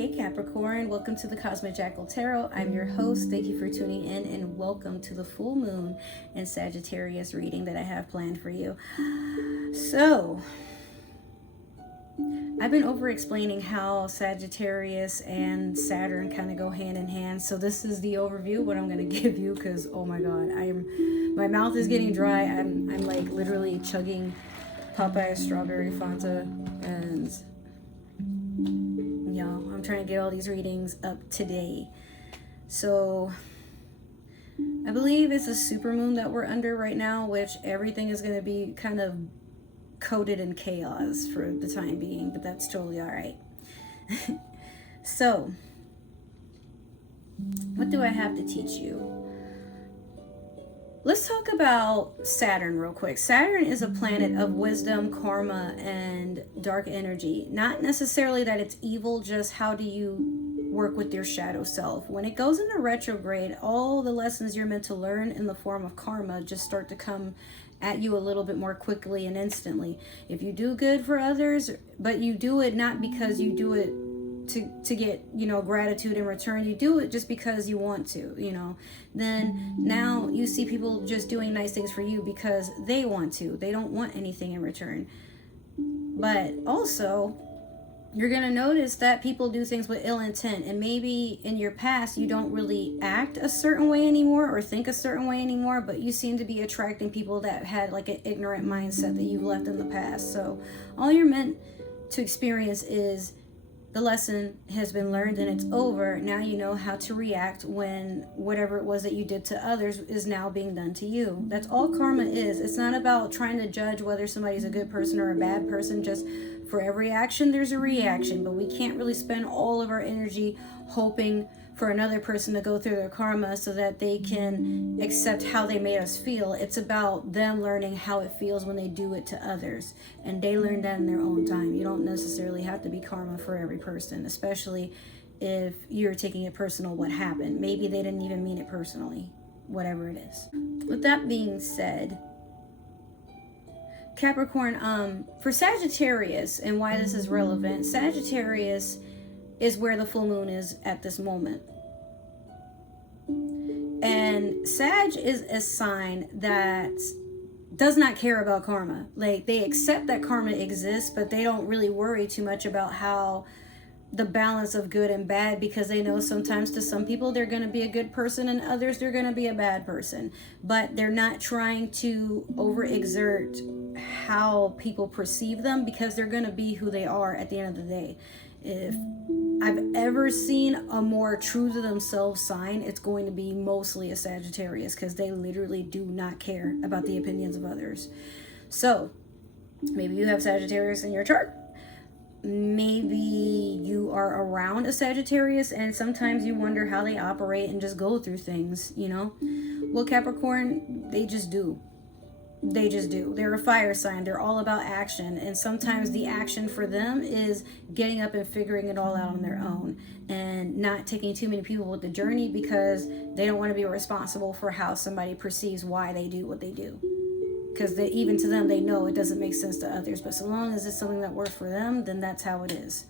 Hey Capricorn, welcome to the Cosmic Jackal Tarot. I'm your host. Thank you for tuning in and welcome to the full moon and Sagittarius reading that I have planned for you. So, I've been over explaining how Sagittarius and Saturn kind of go hand in hand. So this is the overview, what I'm going to give you, because oh my god, my mouth is getting dry. I'm like literally chugging Popeye strawberry Fanta, and I'm trying to get all these readings up today. So I believe it's a supermoon that we're under right now, which everything is going to be kind of coated in chaos for the time being, but that's totally all right. So what do I have to teach you? Let's talk about Saturn real quick. Saturn is a planet of wisdom, karma, and dark energy. Not necessarily that it's evil, just how do you work with your shadow self. When it goes into retrograde, all the lessons you're meant to learn in the form of karma just start to come at you a little bit more quickly and instantly. If you do good for others, but you do it not because you do it to get, gratitude in return, you do it just because you want to, then now you see people just doing nice things for you because they want to. They don't want anything in return. But also, you're going to notice that people do things with ill intent, and maybe in your past you don't really act a certain way anymore or think a certain way anymore, but you seem to be attracting people that had like an ignorant mindset that you've left in the past. So all you're meant to experience is the lesson has been learned and it's over. Now you know how to react when whatever it was that you did to others is now being done to you. That's all karma is. It's not about trying to judge whether somebody's a good person or a bad person. Just for every action, there's a reaction. But we can't really spend all of our energy hoping for another person to go through their karma so that they can accept how they made us feel. It's about them learning how it feels when they do it to others, and they learn that in their own time. You don't necessarily have to be karma for every person, especially if you're taking it personal what happened. Maybe they didn't even mean it personally, whatever it is. With that being said, Capricorn, for Sagittarius, and why this is relevant, Sagittarius is where the full moon is at this moment. And Sag is a sign that does not care about karma. Like, they accept that karma exists, but they don't really worry too much about how the balance of good and bad, because they know sometimes to some people they're going to be a good person and others they're going to be a bad person. But they're not trying to overexert how people perceive them, because they're going to be who they are at the end of the day. If I've ever seen a more true to themselves sign, it's going to be mostly a Sagittarius, because they literally do not care about the opinions of others. So maybe you have Sagittarius in your chart. Maybe you are around a Sagittarius and sometimes you wonder how they operate and just go through things, Well, Capricorn, they just do. They just do. They're a fire sign. They're all about action. And sometimes the action for them is getting up and figuring it all out on their own and not taking too many people with the journey, because they don't want to be responsible for how somebody perceives why they do what they do. Because even to them, they know it doesn't make sense to others. But so long as it's something that works for them, then that's how it is.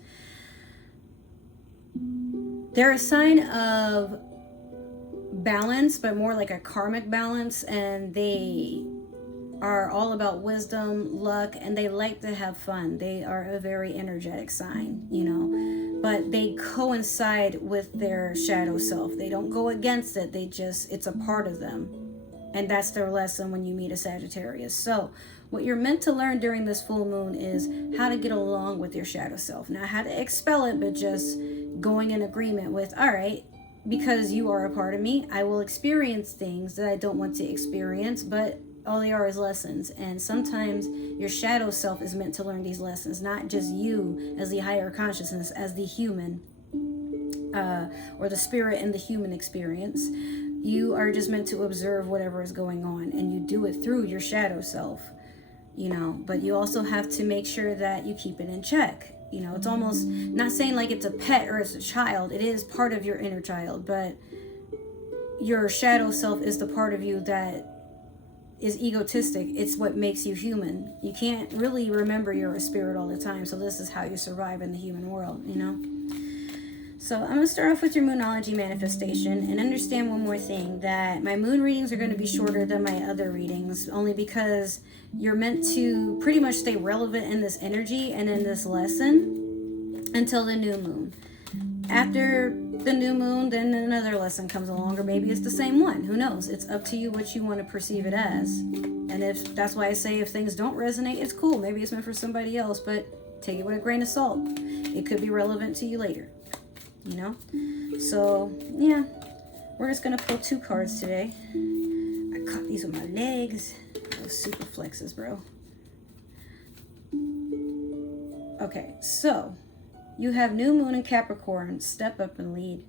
They're a sign of balance, but more like a karmic balance. And they are all about wisdom, luck, and they like to have fun. They are a very energetic sign, but they coincide with their shadow self. They don't go against it. It's a part of them. And that's their lesson when you meet a Sagittarius. So what you're meant to learn during this full moon is how to get along with your shadow self. Not how to expel it, but just going in agreement with, all right, because you are a part of me, I will experience things that I don't want to experience, but all they are is lessons. And sometimes your shadow self is meant to learn these lessons, not just you as the higher consciousness, as the human, or the spirit in the human experience. You are just meant to observe whatever is going on, and you do it through your shadow self, but you also have to make sure that you keep it in check. It's almost not saying like it's a pet or it's a child. It is part of your inner child, but your shadow self is the part of you that is egotistic. It's what makes you human. You can't really remember you're a spirit all the time. So this is how you survive in the human world, So I'm going to start off with your Moonology manifestation, and understand one more thing, that my moon readings are going to be shorter than my other readings, only because you're meant to pretty much stay relevant in this energy and in this lesson until the new moon. After the new moon, then another lesson comes along, or maybe it's the same one. Who knows? It's up to you what you want to perceive it as. And if that's why I say if things don't resonate, it's cool. Maybe it's meant for somebody else, but take it with a grain of salt. It could be relevant to you later. You know? So, yeah. We're just going to pull 2 cards today. I caught these with my legs. Those super flexes, bro. Okay, so you have new moon in Capricorn. Step up and lead.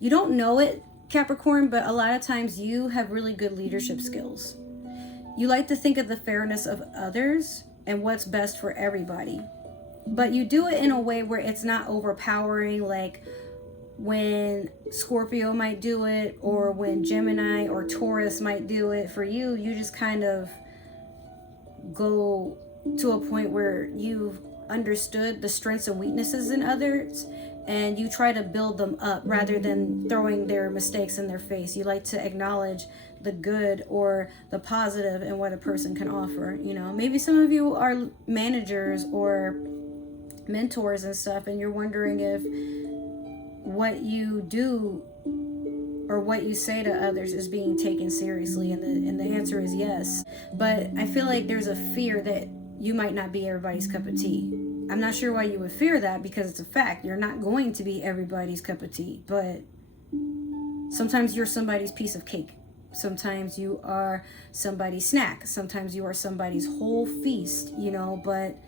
You don't know it, Capricorn, but a lot of times you have really good leadership skills. You like to think of the fairness of others and what's best for everybody. But you do it in a way where it's not overpowering, like when Scorpio might do it, or when Gemini or Taurus might do it. For you, you just kind of go to a point where you've understood the strengths and weaknesses in others, and you try to build them up rather than throwing their mistakes in their face. You like to acknowledge the good or the positive in what a person can offer. You know, maybe some of you are managers or mentors and stuff, and you're wondering if what you do or what you say to others is being taken seriously, and the answer is yes. But I feel like there's a fear that you might not be everybody's cup of tea. I'm not sure why you would fear that, because it's a fact. You're not going to be everybody's cup of tea, but sometimes you're somebody's piece of cake. Sometimes you are somebody's snack. Sometimes you are somebody's whole feast, you know, but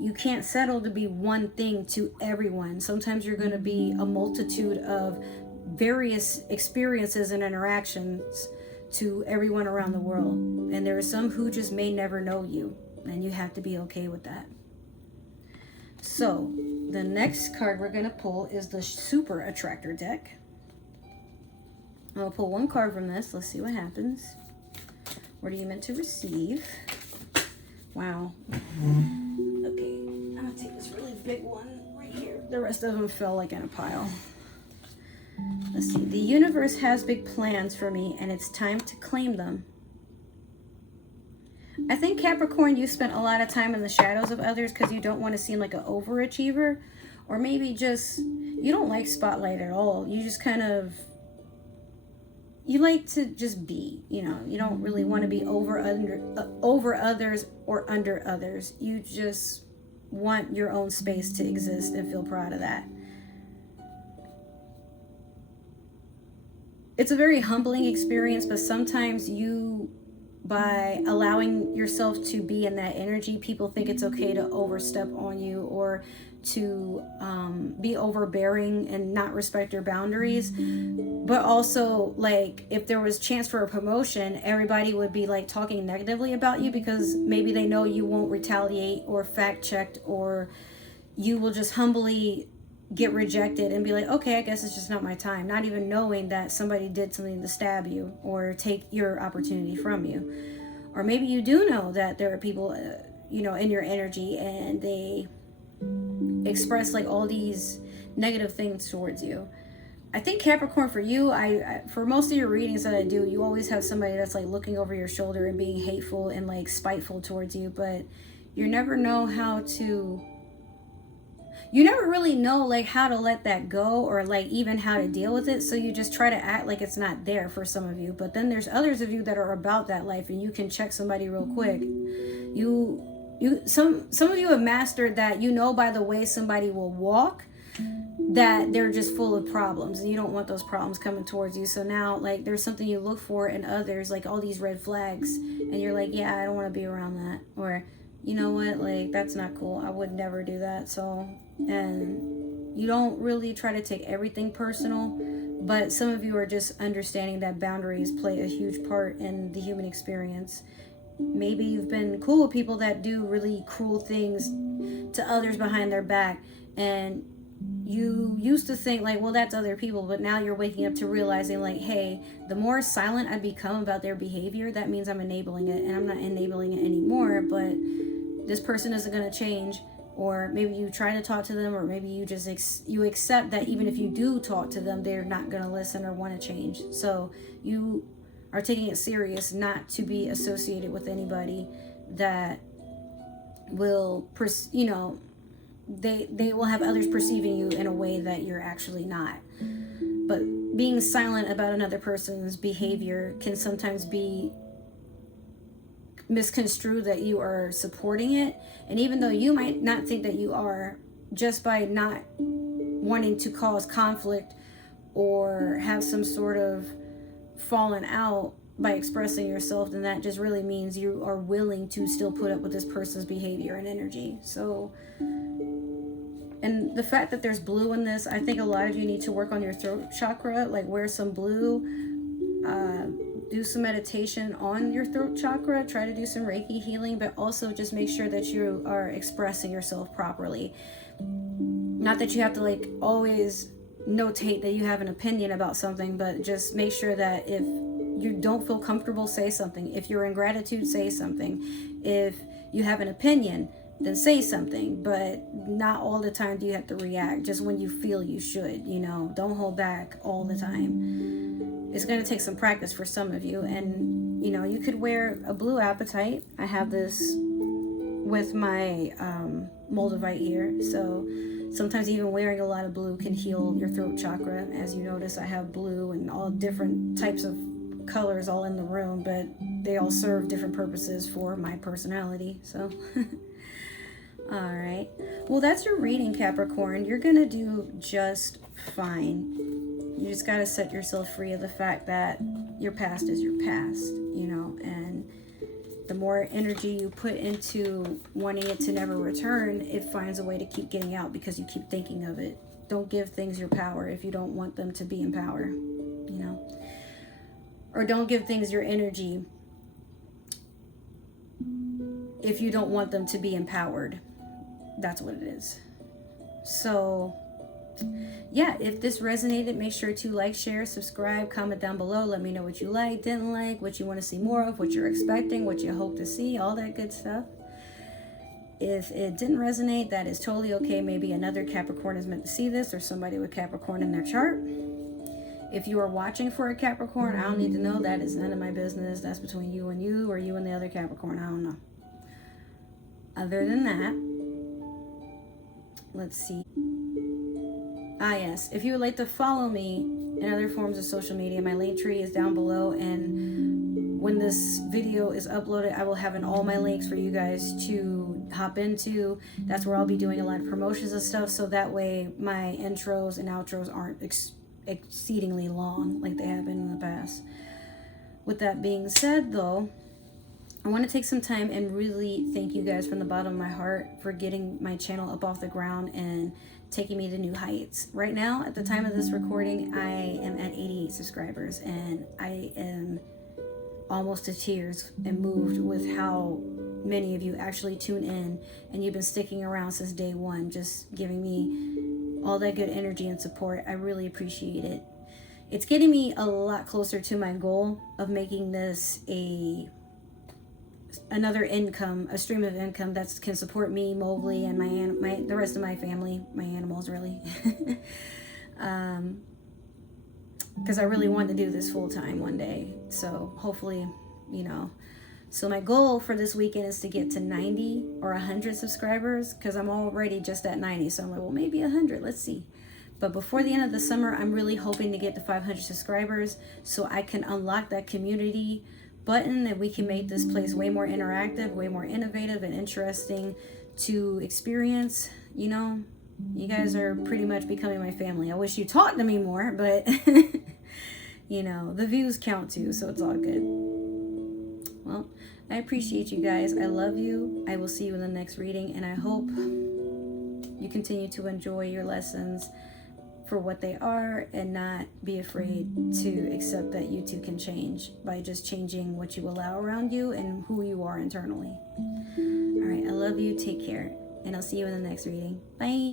you can't settle to be one thing to everyone. Sometimes you're going to be a multitude of various experiences and interactions to everyone around the world. And there are some who just may never know you, and you have to be okay with that. So the next card we're going to pull is the Super Attractor deck. I'll pull 1 card from this. Let's see what happens. What are you meant to receive? Wow. Okay, I'm going to take this really big one right here. The rest of them fell like in a pile. Let's see. The universe has big plans for me, and it's time to claim them. I think, Capricorn, you spent a lot of time in the shadows of others because you don't want to seem like an overachiever. Or maybe just, you don't like spotlight at all. You just kind of, you like to just be, you know. You don't really want to be over others or under others. You just want your own space to exist and feel proud of that. It's a very humbling experience, but sometimes you, by allowing yourself to be in that energy, people think it's okay to overstep on you or to be overbearing and not respect your boundaries. But also, like, if there was chance for a promotion, everybody would be like talking negatively about you because maybe they know you won't retaliate or fact checked, or you will just humbly get rejected and be like, okay, I guess it's just not my time, not even knowing that somebody did something to stab you or take your opportunity from you. Or maybe you do know that there are people you know, in your energy, and they express like all these negative things towards you. I think, Capricorn, for you, I for most of your readings that I do, you always have somebody that's like looking over your shoulder and being hateful and like spiteful towards you, but you never know how to, you never really know like how to let that go, or like even how to deal with it. So you just try to act like it's not there for some of you. But then there's others of you that are about that life, and you can check somebody real quick. Some of you have mastered that, you know, by the way somebody will walk, that they're just full of problems, and you don't want those problems coming towards you. So now, like, there's something you look for in others, like all these red flags, and you're like, yeah, I don't want to be around that. Or, you know what, like, that's not cool. I would never do that. So, and you don't really try to take everything personal, but some of you are just understanding that boundaries play a huge part in the human experience. Maybe you've been cool with people that do really cruel things to others behind their back, and you used to think like, well, that's other people, but now you're waking up to realizing like, hey, the more silent I become about their behavior, that means I'm enabling it, and I'm not enabling it anymore. But this person isn't going to change, or maybe you try to talk to them, or maybe you just you accept that even if you do talk to them, they're not going to listen or want to change. So you are taking it serious not to be associated with anybody that will, you know, they will have others perceiving you in a way that you're actually not. But being silent about another person's behavior can sometimes be misconstrued that you are supporting it. And even though you might not think that you are, just by not wanting to cause conflict or have some sort of falling out by expressing yourself, then that just really means you are willing to still put up with this person's behavior and energy. So, and the fact that there's blue in this, I think a lot of you need to work on your throat chakra, like wear some blue, do some meditation on your throat chakra, try to do some Reiki healing, but also just make sure that you are expressing yourself properly. Not that you have to like always notate that you have an opinion about something, but just make sure that if you don't feel comfortable, say something. If you're in gratitude, say something. If you have an opinion, then say something, but not all the time do you have to react. Just when you feel you should, you know, don't hold back all the time. It's going to take some practice for some of you. And, you know, you could wear a blue apatite. I have this with my moldavite here. So sometimes even wearing a lot of blue can heal your throat chakra. As you notice, I have blue and all different types of colors all in the room, but they all serve different purposes for my personality. So all right, well, that's your reading, Capricorn. You're gonna do just fine. You just gotta set yourself free of the fact that your past is your past, you know, and the more energy you put into wanting it to never return, it finds a way to keep getting out because you keep thinking of it. Don't give things your power if you don't want them to be in power, you know. Or don't give things your energy if you don't want them to be empowered. That's what it is. So yeah, if this resonated, make sure to like, share, subscribe, comment down below. Let me know what you like, didn't like, what you want to see more of, what you're expecting, what you hope to see, all that good stuff. If it didn't resonate, that is totally okay. Maybe another Capricorn is meant to see this, or somebody with Capricorn in their chart. If you are watching for a Capricorn, I don't need to know. That is none of my business. That's between you and you, or you and the other Capricorn. I don't know. Other than that, let's see. Yes, if you would like to follow me in other forms of social media, my link tree is down below, and when this video is uploaded, I will have in all my links for you guys to hop into. That's where I'll be doing a lot of promotions and stuff, so that way my intros and outros aren't exceedingly long like they have been in the past. With that being said, though, I want to take some time and really thank you guys from the bottom of my heart for getting my channel up off the ground and taking me to new heights. Right now, at the time of this recording, I am at 88 subscribers, and I am almost to tears and moved with how many of you actually tune in, and you've been sticking around since day one, just giving me all that good energy and support. I really appreciate it. It's getting me a lot closer to my goal of making this another income, a stream of income that can support me, Mowgli, and the rest of my family, my animals, really. Because I really want to do this full time one day. So hopefully, you know. So my goal for this weekend is to get to 90 or 100 subscribers, because I'm already just at 90. So I'm like, well, maybe 100. Let's see. But before the end of the summer, I'm really hoping to get to 500 subscribers so I can unlock that community button, and we can make this place way more interactive, way more innovative and interesting to experience. You know, you guys are pretty much becoming my family. I wish you talked to me more, but you know, the views count too, so it's all good. Well, I appreciate you guys. I love you. I will see you in the next reading, and I hope you continue to enjoy your lessons for what they are and not be afraid to accept that you too can change by just changing what you allow around you and who you are internally. All right, I love you. Take care, and I'll see you in the next reading. Bye.